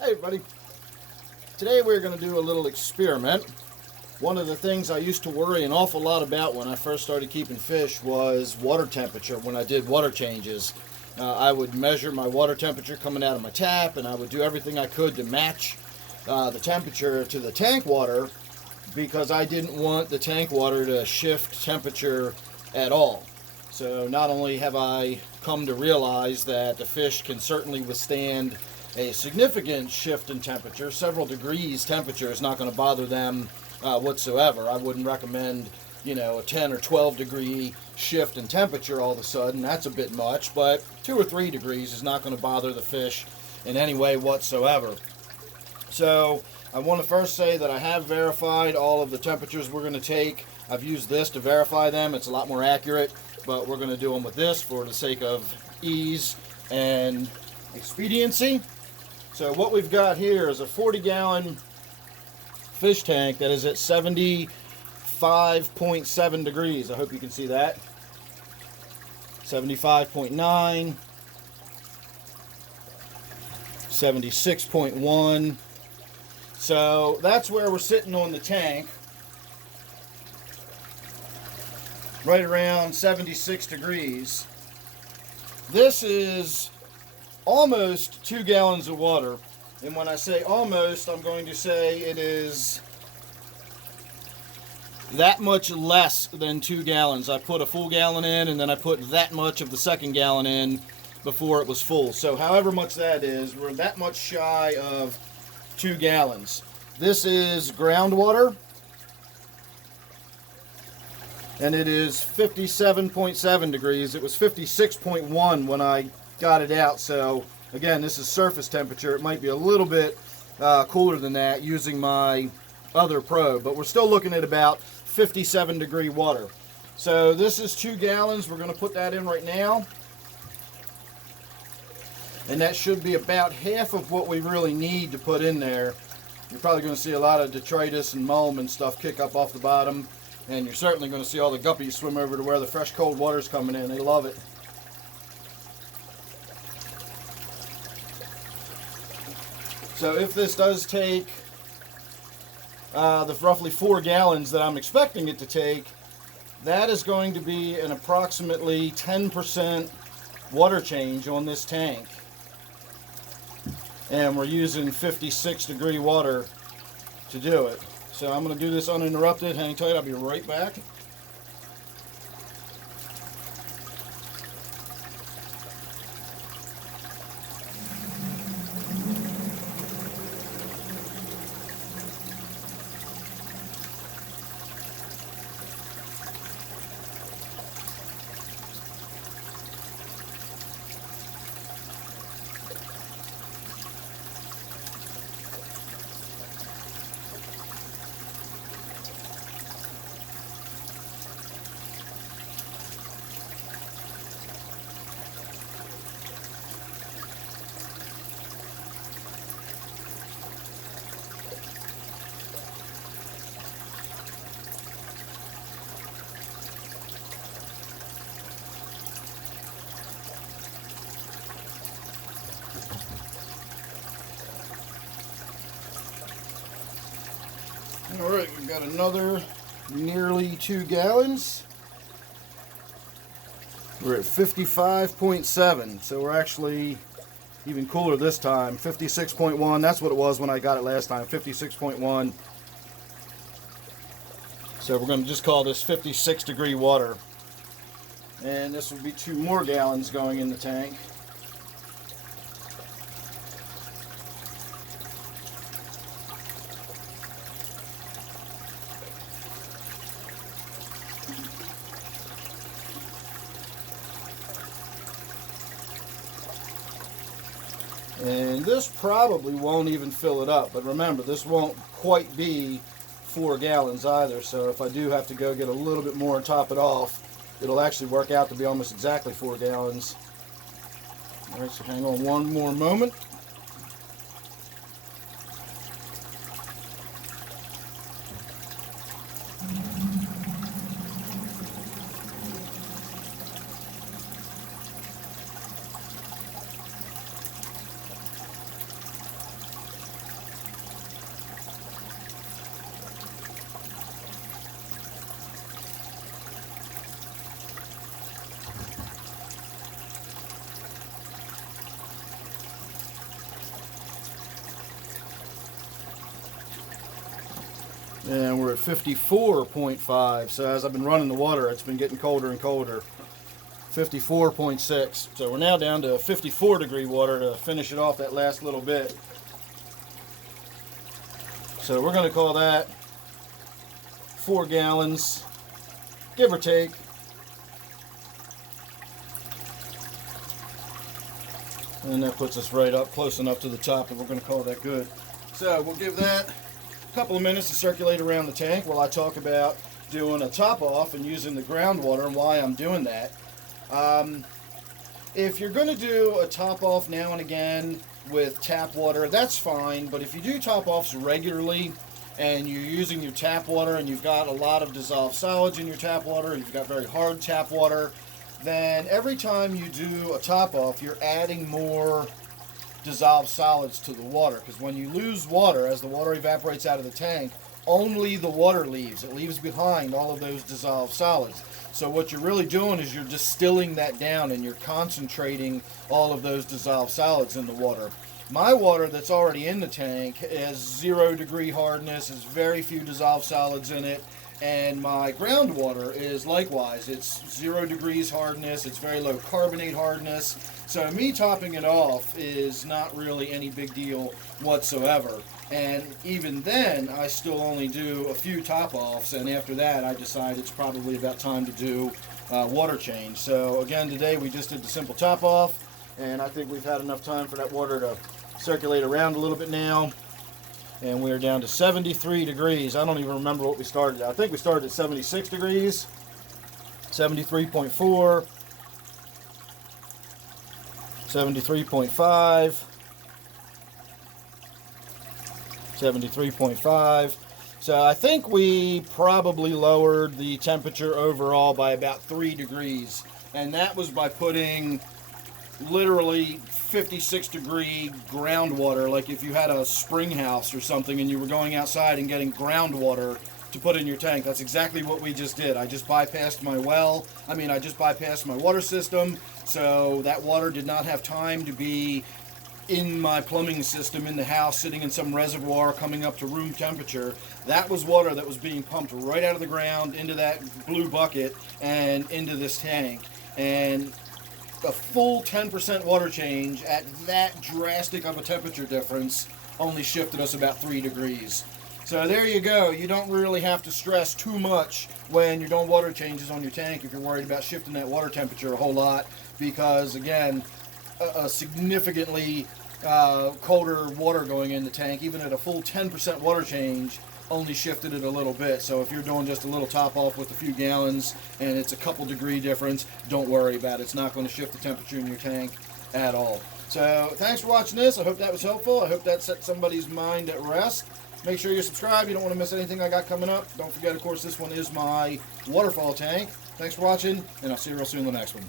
Hey everybody, today we're going to do a little experiment. One of the things I used to worry an awful lot about when I first started keeping fish was water temperature. When I did water changes, I would measure my water temperature coming out of my tap, and I would do everything I could to match the temperature to the tank water, because I didn't want the tank water to shift temperature at all. So not only have I come to realize that the fish can certainly withstand a significant shift in temperature, several degrees temperature is not going to bother them whatsoever. I wouldn't recommend, a 10 or 12 degree shift in temperature all of a sudden. That's a bit much, but 2 or 3 degrees is not going to bother the fish in any way whatsoever. So I want to first say that I have verified all of the temperatures we're going to take. I've used this to verify them. It's a lot more accurate, but we're going to do them with this for the sake of ease and expediency. So what we've got here is a 40-gallon fish tank that is at 75.7 degrees. I hope you can see that. 75.9, 76.1. So that's where we're sitting on the tank. Right around 76 degrees. This is almost 2 gallons of water, and when I say almost, I'm going to say it is that much less than 2 gallons. I put a full gallon in, and then I put that much of the second gallon in before it was full. So however much that is, we're that much shy of 2 gallons. This is groundwater, and it is 57.7 degrees. It was 56.1 when I got it out. So again, this is surface temperature. It might be a little bit cooler than that using my other probe, but we're still looking at about 57 degree water. So this is 2 gallons. We're going to put that in right now, and that should be about half of what we really need to put in there. You're probably going to see a lot of detritus and mulm and stuff kick up off the bottom, and you're certainly going to see all the guppies swim over to where the fresh cold water is coming in. They love it. So if this does take the roughly 4 gallons that I'm expecting it to take, that is going to be an approximately 10% water change on this tank. And we're using 56 degree water to do it. So I'm going to do this uninterrupted. Hang tight, I'll be right back. Alright, we've got another nearly 2 gallons. We're at 55.7, so we're actually even cooler this time. 56.1, that's what it was when I got it last time, 56.1. So we're going to just call this 56 degree water. And this will be 2 more gallons going in the tank. And this probably won't even fill it up, but remember, this won't quite be 4 gallons either, so if I do have to go get a little bit more and top it off, it'll actually work out to be almost exactly 4 gallons. Alright, so hang on one more moment. And we're at 54.5. So as I've been running the water, it's been getting colder and colder. 54.6. So we're now down to 54 degree water to finish it off that last little bit. So we're going to call that 4 gallons, give or take. And that puts us right up close enough to the top that we're going to call that good. So we'll give that a couple of minutes to circulate around the tank while I talk about doing a top off and using the groundwater and why I'm doing that. If you're going to do a top off now and again with tap water, that's fine. But if you do top offs regularly and you're using your tap water and you've got a lot of dissolved solids in your tap water, and you've got very hard tap water, then every time you do a top off, you're adding more dissolved solids to the water. Because when you lose water, as the water evaporates out of the tank, only the water leaves. It leaves behind all of those dissolved solids. So what you're really doing is you're distilling that down and you're concentrating all of those dissolved solids in the water. My water that's already in the tank has 0 degree hardness, has very few dissolved solids in it. And my groundwater is likewise. It's 0 degrees hardness. It's very low carbonate hardness. So me topping it off is not really any big deal whatsoever. And even then, I still only do a few top offs. And after that, I decide it's probably about time to do water change. So again, today we just did the simple top off. And I think we've had enough time for that water to circulate around a little bit now. And we're down to 73 degrees. I don't even remember what we started at. I think we started at 76 degrees. 73.4. 73.5. 73.5. So I think we probably lowered the temperature overall by about 3 degrees. And that was by putting literally 56 degree groundwater, like if you had a spring house or something and you were going outside and getting groundwater to put in your tank. That's exactly what we just did. I just bypassed my I just bypassed my water system, so that water did not have time to be in my plumbing system in the house, sitting in some reservoir coming up to room temperature. That was water that was being pumped right out of the ground into that blue bucket and into this tank. And a full 10% water change at that drastic of a temperature difference only shifted us about 3 degrees. So there you go. You don't really have to stress too much when you're doing water changes on your tank if you're worried about shifting that water temperature a whole lot, because again, a significantly colder water going in the tank, even at a full 10% water change, only shifted it a little bit. So if you're doing just a little top off with a few gallons and it's a couple degree difference, don't worry about it. It's not going to shift the temperature in your tank at all. So thanks for watching this. I hope that was helpful. I hope that set somebody's mind at rest. Make sure you're subscribed. You don't want to miss anything I got coming up. Don't forget, of course, this one is my waterfall tank. Thanks for watching, and I'll see you real soon in the next one.